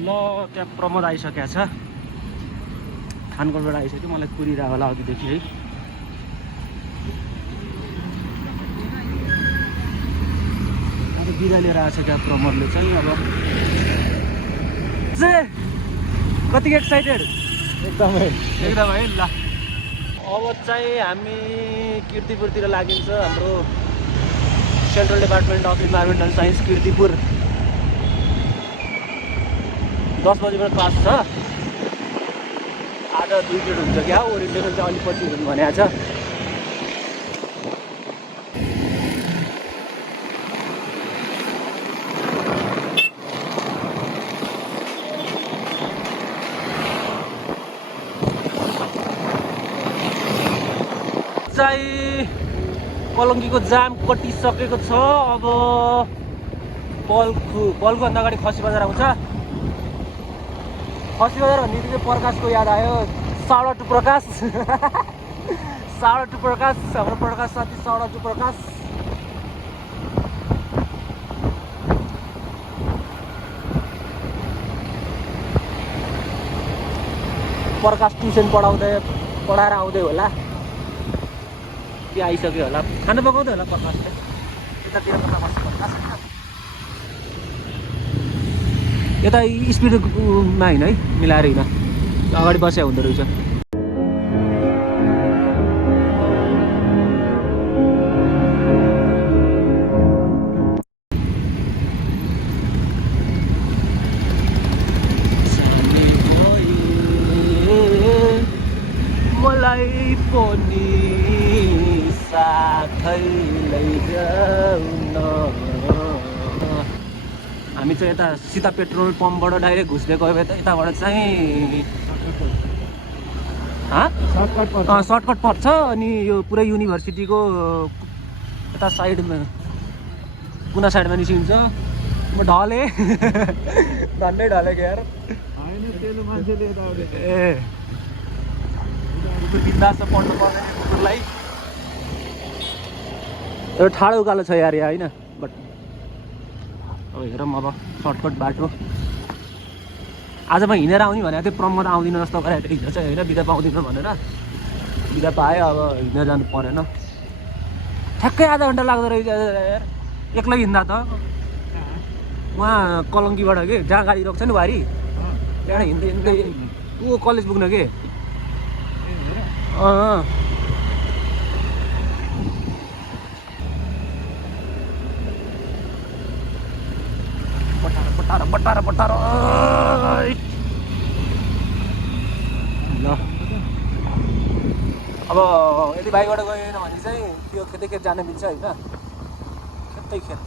ल त्यहाँ प्रमोद आइसकेको छ थानकोटबाट आइसक्यो मलाई कुरिरहेको होला अघिदेखि है अब बिदा लिएर आएको छ क्या प्रमोदले चाहिँ अब कति एक्साइटेड एकदमै एकदम है ल अब चाहिँ हामी कीर्तिपुरतिर लागिन्छ हाम्रो central department of environmental science Kirtipur 10 बजीबाट क्लास छ आज 2 पिरियड हुन्छ क्या ओरिएन्टेसन चाहिँ अलिक पछि हुनु भनेको छ चाहिँ कलङ्कीको जाम कटिसकेको छ अब पलको भन्दा अगाडि खसी बजार आउँछ खसी बजार भन्ने बित्तिकै प्रकाशको याद आयो साउडा टु प्रकाश साउडा टु प्रकाश हाम्रो प्रकाश साथी साउडा टु प्रकाश प्रकाश ट्युसन पढाएर आउँदै होला त्यो आइसक्यो होला खाना पकाउँदै होला प्रकाशले यतातिर कता बस्छ प्रकाश यता स्पिडमा होइन है मिलाएर होइन अगाडि बस्या हुँदो रहेछ मलाई पनि साथै लैजाऊ न हामी चाहिँ यता सीता पेट्रोल पम्पबाट डाइरेक्ट घुस्दै गयो यताबाट चाहिँ सर्टकट पर्छ अनि यो पुरै युनिभर्सिटीको यता साइडमा कुना साइडमा निस्किन्छ म ढले झन्डै ढलेको यार ए बिन्दास पढ्नु पर्ने कुकुरलाई एउटा ठाडो उकालो छ यार यहाँ होइन बट अब हेरौँ अब सर्टकट बाटो आज म हिँडेर आउने भनेको थिएँ प्रमोद आउँदिनँ जस्तो गरेर हिजो चाहिँ होइन बिदा पाउँदिनँ भनेर बिदा पाएँ अब हिँडेर जानु परेन ठ्याक्कै आधा घन्टा लाग्दो रहेछ यार एक्लै हिँड्दा त उहाँ कलङ्कीबाट के जहाँ गाडी रोक्छ नि भारी त्यहाँबाट हिँड्दै हिँड्दै ऊ कलेज पुग्न के बटार ल अब यदि बाइकबाट गएन भने चाहिँ त्यो खेतै खेत जान मिल्छ होइन खेतै खेत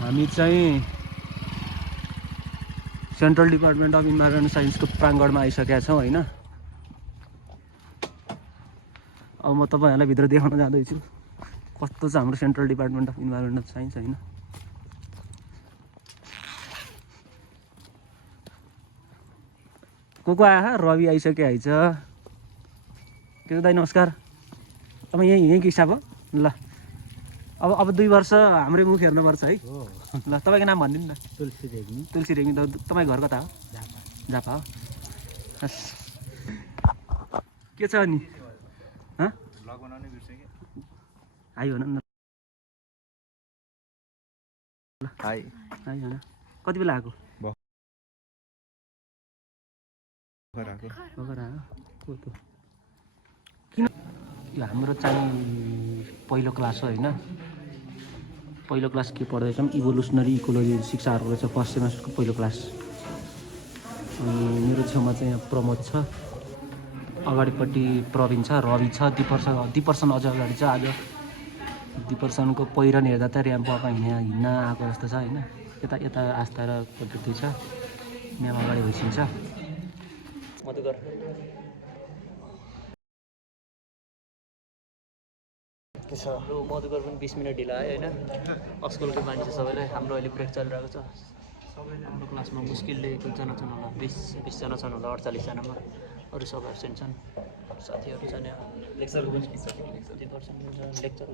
हामी चाहिँ सेन्ट्रल डिपार्टमेन्ट अफ इन्भाइरोमेन्ट साइन्सको प्राङ्गणमा आइसकेका छौँ होइन अब म तपाईँहरूलाई भित्र देखाउन जाँदैछु कस्तो छ हाम्रो central department of environmental science होइन को आयो रवि आइसक्यो आइज के दाइ नमस्कार तपाईँ यहीँको स्टाफ हो ल अब 2 वर्ष हाम्रै मुख हेर्नुपर्छ है ल तपाईँको नाम भनिदिनु न तुलसी रेग्मी तपाईँ घर कता हो झापा हो के छ अनि हाई भन न हाई भन कति बेला आएको किन यो हाम्रो चाहिँ पहिलो क्लास हो होइन पहिलो क्लास के पढ्दैछौँ इभोल्युसनरी इकोलोजी शिक्षाहरूको रहेछ फर्स्ट सेमेस्टरको पहिलो क्लास अनि मेरो छेउमा चाहिँ यहाँ प्रमोद छ अगाडिपट्टि प्रवीण छ रवि छ दिपर्सन अझ अगाडि छ आज दिपर्सनको पहिरन हेर्दा त ऱ्याम्पमा हिँड्न आएको जस्तो छ होइन यता आस्था र प्रकृति छ म्याम अगाडि भइसिन्छ मधुकर मधुकर पनि 20 मिनट ढिला आयो होइन अस्कुलको मान्छे सबैलाई हाम्रो अहिले ब्रेक चलिरहेको छ हाम्रो क्लासमा मुस्किलले कतिजना छन् होला 20 जना छन् होला 48 जनामा अरू सब एब्सेन्ट छन् साथीहरू छन् लेक्चर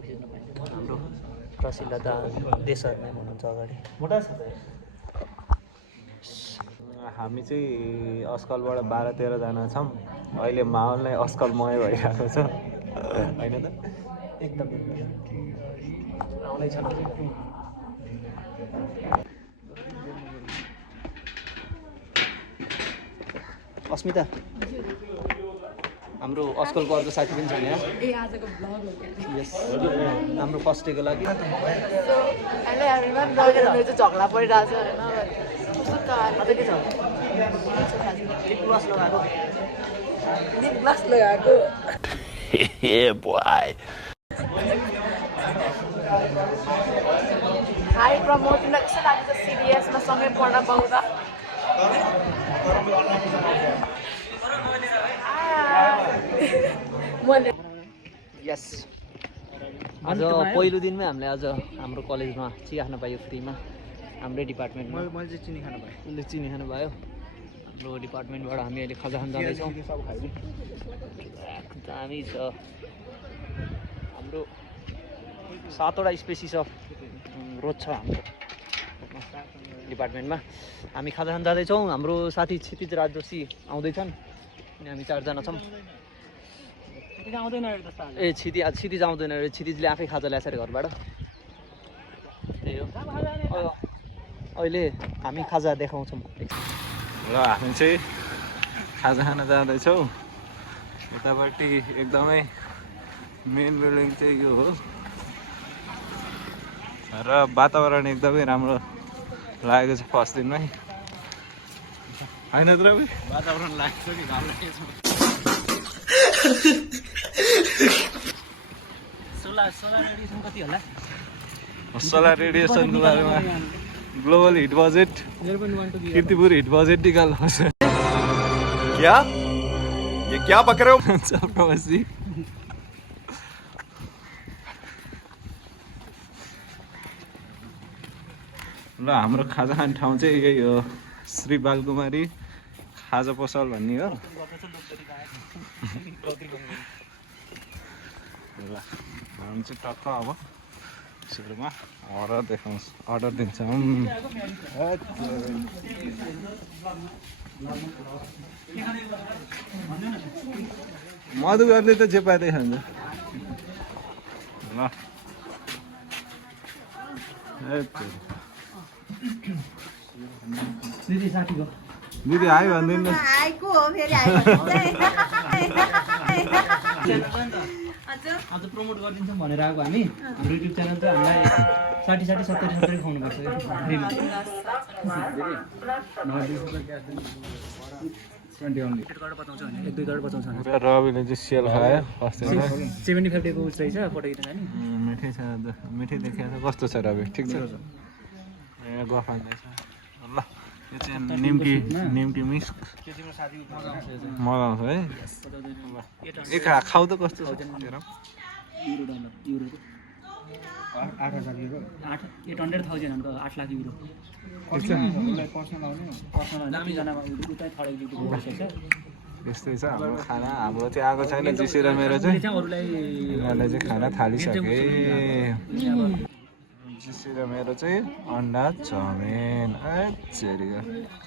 खिच्न पाइन्छ हाम्रो तहसिलदार त देशहरूमै हुनुहुन्छ अगाडि हामी चाहिँ अस्कलबाट 12-13 जना छौँ अहिले माहौल नै अस्कलमय भइरहेको छ होइन त एकदम आउँदैछ अस्मिता हाम्रो अस्कलको अर्को साथी पनि छ यहाँ यस हाम्रो फर्स्ट डेको लागि अहिले हामीमा लगेर मेरो चाहिँ झगडा परिरहेको छ लिप ग्लस लगाएको होइन ग्लास लगाएको हाई प्रमोट कस्तो लाग्छ सिरियसमा सँगै पढ्न पाउँदा मैले यस आज पहिलो दिनमै हामीले आज हाम्रो कलेजमा चिया खान पायो फ्रीमा हाम्रै डिपार्टमेन्टमा मैले चाहिँ चिनी खान पाएँ उसले चिनी खानु भयो हाम्रो डिपार्टमेन्टबाट हामी अहिले खाजा खान जाँदैछौँ दामी छ हाम्रो 7वटा स्पेसिस अफ रोज छ हाम्रो डिपार्टमेन्टमा हामी खाजा खान जाँदैछौँ हाम्रो साथी क्षितिज राज जोशी आउँदैछन् अनि हामी 4 जना छौँ ए क्षितिज आउँदैन अरे क्षितिजले आफै खाजा ल्याएछ अरे घरबाट त्यही हो अहिले हामी खाजा देखाउँछौँ र हामी चाहिँ खाजा खान जाँदैछौँ यतापट्टि एकदमै मेन बिल्डिङ चाहिँ यो हो र वातावरण एकदमै राम्रो लागेको छ फर्स्ट दिनमै होइन त रवि वातावरण लागेको छ कि घाम लागेको छ सोलर रेडिएसनको बारेमा global hit budget Kirtipur hit budget निकाल्नु छ क्या ये क्या बक रहे हो प्रवासी ल हाम्रो खाजा खाने ठाउँ चाहिँ यही हो श्री बालकुमारी खाजा पसल भन्ने हो ल हामी चाहिँ टक्क अब सुरुमा अर्डर दिन्छौँ मधुगरले त जे पाए खान्छ ल दिदी हाई भन्दैन आएको हो फेरि आज प्रमोट गरिदिन्छौँ भनेर आएको हामी हाम्रो युट्युब च्यानल चाहिँ हामीलाई 60-70 खुवाउनुपर्छ रविले चाहिँ सेल खायो 75 डेको उस रहेछ पठाइदिनु नि मिठै छ मिठै देखिएको छ कस्तो छ रवि ठिक छ ए गफ हाल्दैछ ल यो चाहिँ निम्की मिस्क मजा आउँछ है एक खाउ त कस्तो छ हेरौँ 800,000 अन्त 8 लाख युरो त्यस्तै छ हाम्रो खाना हाम्रो चाहिँ आएको छैन जिसी र मेरो चाहिँ यिनीहरूलाई चाहिँ खाना थालिसके जिसी र मेरो चाहिँ अन्डा चाउमिन अच्छा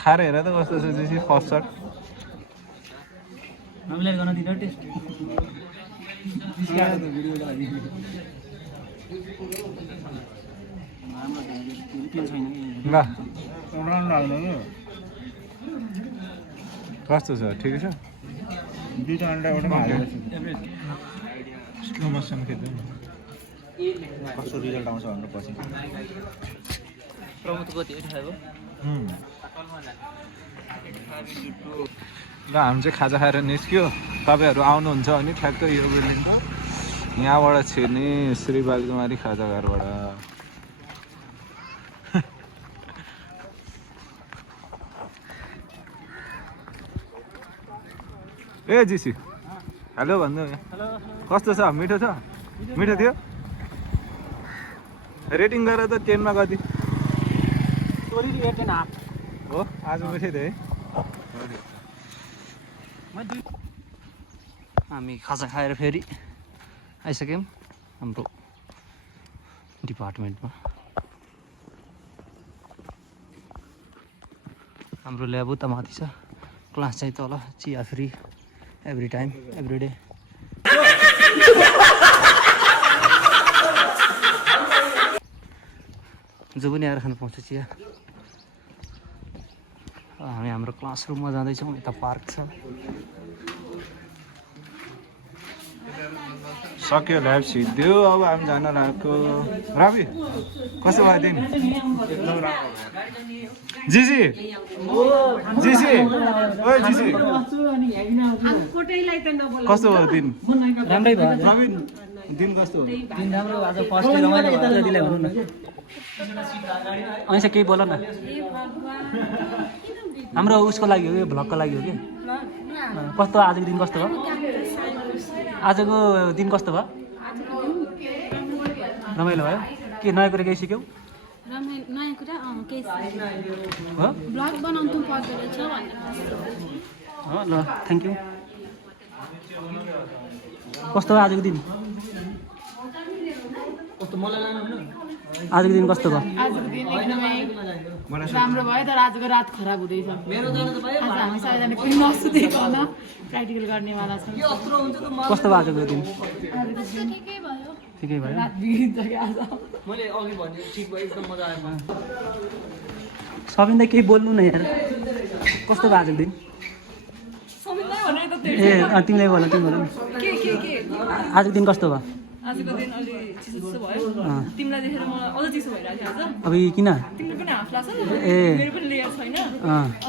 खाएर हेर त कस्तो छ जिसी फर्स्ट सर्ट हामीलाई गर्न दिँदा टेस्ट ल कस्तो छ ठिकै छ दुईवटा अन्डा एउटा स्लो मोसन खेल्नु कस्तो रिजल्ट आउँछ हाम्रो पछि प्रमोद कति खायो ल हामी चाहिँ खाजा खाएर निस्क्यो तपाईँहरू आउनुहुन्छ भने ठ्याक्कै यो बिल्डिङको यहाँबाट छिर्ने श्री बालकुमारी खाजाघरबाट ए जिसी हेलो भन्नु कस्तो छ मिठो छ मिठो थियो रेटिङ गरेर त 10 मा कति हो आज मिठै थियो है हामी खाजा खाएर फेरि आइसक्यौँ हाम्रो डिपार्टमेन्टमा। हाम्रो ल्याब उता माथि छ, क्लास चाहिँ तल। चिया free every time every day. जो पनि आएर खानु पाउँछ चिया। हामी हाम्रो क्लासरुममा जाँदैछौँ। यता पार्क छ। सक्यो ल्याब सिद्धो। अब हामी जान लागेको। रवि कस्तो भयो दिन? जिसी जिसी ओए जिसी कस्तो भयो दिन? राम्रै भयो। प्रवीण दिन कस्तो हो? दिन राम्रो। आज फर्स्ट डे रमाइलो भयो। दिदीलाई भन्नु न। अनि केही बोल न। हाम्रो उसको लागि हो कि भ्लगको लागि हो कि? कस्तो आजको दिन कस्तो भयो? आजको दिन कस्तो भयो? रमाइलो भयो। के नयाँ कुरा केही सिक्यौ? नयाँ कुरा केही हो ब्लग बनाउनु पर्दो रहेछ भनेर। हो ल थ्याङ्क यू। कस्तो भयो आजको दिन? आजको दिन कस्तो भयो? आजको दिन एकदमै राम्रो भयो, तर आजको रात खराब हुँदैछ। आज हामी सबैजना पनि नसुतेकन प्र्याक्टिकल गर्नेवाला छौँ। कस्तो भयो आजको दिन? ठिकै भयो। ठिकै भयो। रात बिग्रिन्छ कि आज। मैले अघि भने ठिक भयो, एकदम मजा आयो। सबिनलाई केही बोल्नु न यार। कस्तो भयो आजको दिन? ए तिमीलाई बोल तिमी बोल। आजको दिन कस्तो भयो? आजको दिन अलि चिसो चिसो भयो। तिमीलाई देखेर मलाई अझ चिसो भइरहेको थियो आज। अब किन? तिम्रो पनि हाफ लाग्छ नि, ए मेरो पनि लेयर छैन।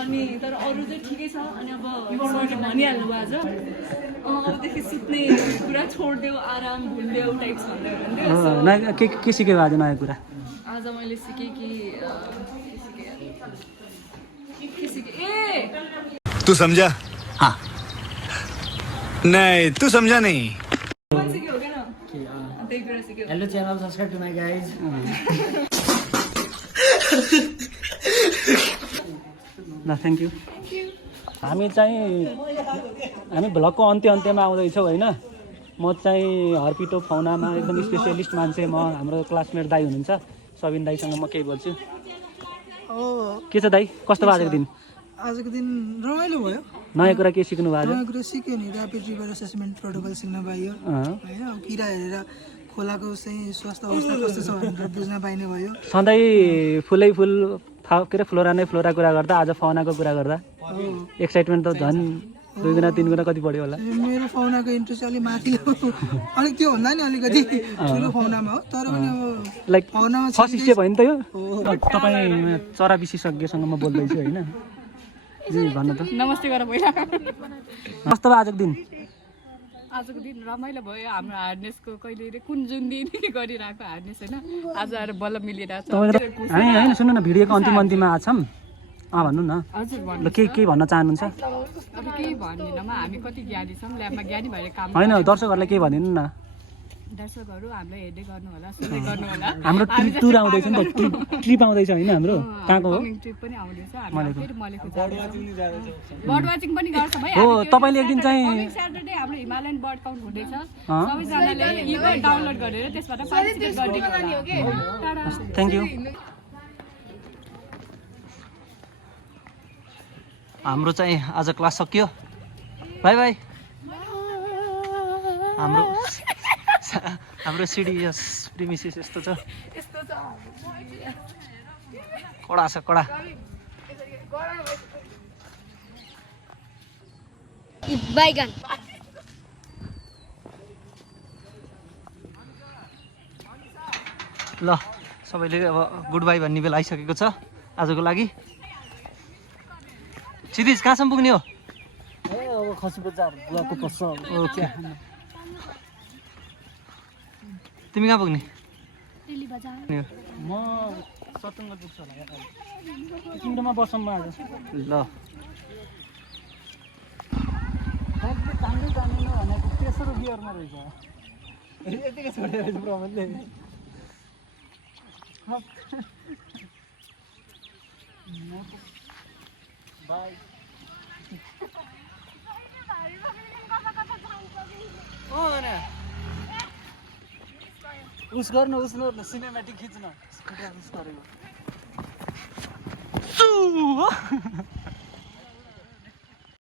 अनि तर अरू चाहिँ ठिकै छ। अनि अब सरले भनिहाल्नु भयो आज अबदेखि सुत्ने कुरा छोडिदेऊ, आराम भुलिदेऊ टाइप्स भन्दै हुनुहुन्थ्यो। नयाँ के सिक्यौ आज नयाँ कुरा? आज मैले सिकेँ कि के सिकेँ ए तू समझा? हाँ। नहीं तू समझा नहीं। सिक्यो क्या न? त्यही कुरा सिक्यो। Hello channel subscribe to my guys. ल थ्याङ्क यू। हामी भ्लगको अन्त्यमा आउँदैछौँ होइन। म चाहिँ हर्पिटो फाउनामा एकदम स्पेसियलिस्ट मान्छे। म हाम्रो क्लासमेट दाई हुनुहुन्छ सबिन दाईसँग म केही बोल्छु। के छ दाई? कस्तो भयो आजको दिन? आजको दिन रमाइलो भयो। नयाँ कुरा के सिक्नु भयो? नयाँ कुरा सिक्यो नि, ऱ्यापिड रिभर एसेसमेन्ट प्रोटोकल सिक्न पाइयो होइन। अब किरा हेरेर खोलाको चाहिँ स्वास्थ्य अवस्था कस्तो छ भनेर बुझ्न पाइने भयो। सधैँ फुलै फुल के अरे फ्लोरा नै फ्लोरा कुरा गर्दा आज फाउनाको कुरा गर्दा एक्साइटमेन्ट त झन् 2 गुणा 3 गुणा कति बढ्यो होला। मेरो फाउनाको इन्ट्रेस्ट अलिक माथि हो, अलिक त्यो भन्दा नि अलिकति ठुलो फाउनामा हो। तर पनि अब लाइक फाउनामा फर्स्ट स्टेप होइन त यो? तपाईँ चरा विशेषज्ञसँग म बोल्दैछु होइन। जी भन्नु त। नमस्ते गर पहिला। कस्तो भयो आजको दिन? आजको दिन रमाइलो भयो। हाम्रो हार्डनेसको कहिले कुन जुन दिन गरिरहेको हार्डनेस होइन, आज आएर बल्ल मिलिरहेको छ। हामी होइन सुन्नु न, भिडियोको अन्तिममा आछौँ। भन्नु न। हजुर ल के भन्न चाहनुहुन्छ? अब केही भन्दिनँ। हामी कति ज्ञानी छौँ, ल्याबमा ज्ञानी भएर काम होइन दर्शकहरूलाई केही भनिदिनु न। दर्शकहरू हामीलाई हेर्दै गर्नु होला, सुन्दै गर्नु होला। हाम्रो टुर आउँदैछ नि त, ट्रिप आउँदैछ होइन हाम्रो। कहाँको हो? ट्रिप पनि आउँदैछ। हामी फेरि मलेको बर्ड वाचिङ पनि गर्छ भाइ। हो तपाईँले एक दिन चाहिँ स्याटरडे हाम्रो हिमालयन बर्ड काउन्ट हुँदैछ। सबैजनाले इबुक डाउनलोड गरेर त्यसबाट पार्टिसिपेट गरिदिनु होला। Thank you. हाम्रो चाहिँ आज क्लास सकियो। By by. हाम्रो सिडिएस प्रिमिसिस यस्तो छ। कडा छ कडा। बैगन ल सबैले अब गुड बाई भन्ने बेला आइसकेको छ आजको लागि। सिधिज कहाँसम्म पुग्ने हो? अब खसी बजार ब्लकको पस्छ। ओके तिमी कहाँ पुग्ने? म सत्सङ्ग पुग्छु होला तिम्रोमा बसौँ म आज। ल जान्दै जान्दैन भनेको तेस्रो गियरमा रहेछ। यतिकै छोडेर प्रमोदले बाई उस गर्न सिनेमेटिक खिच्न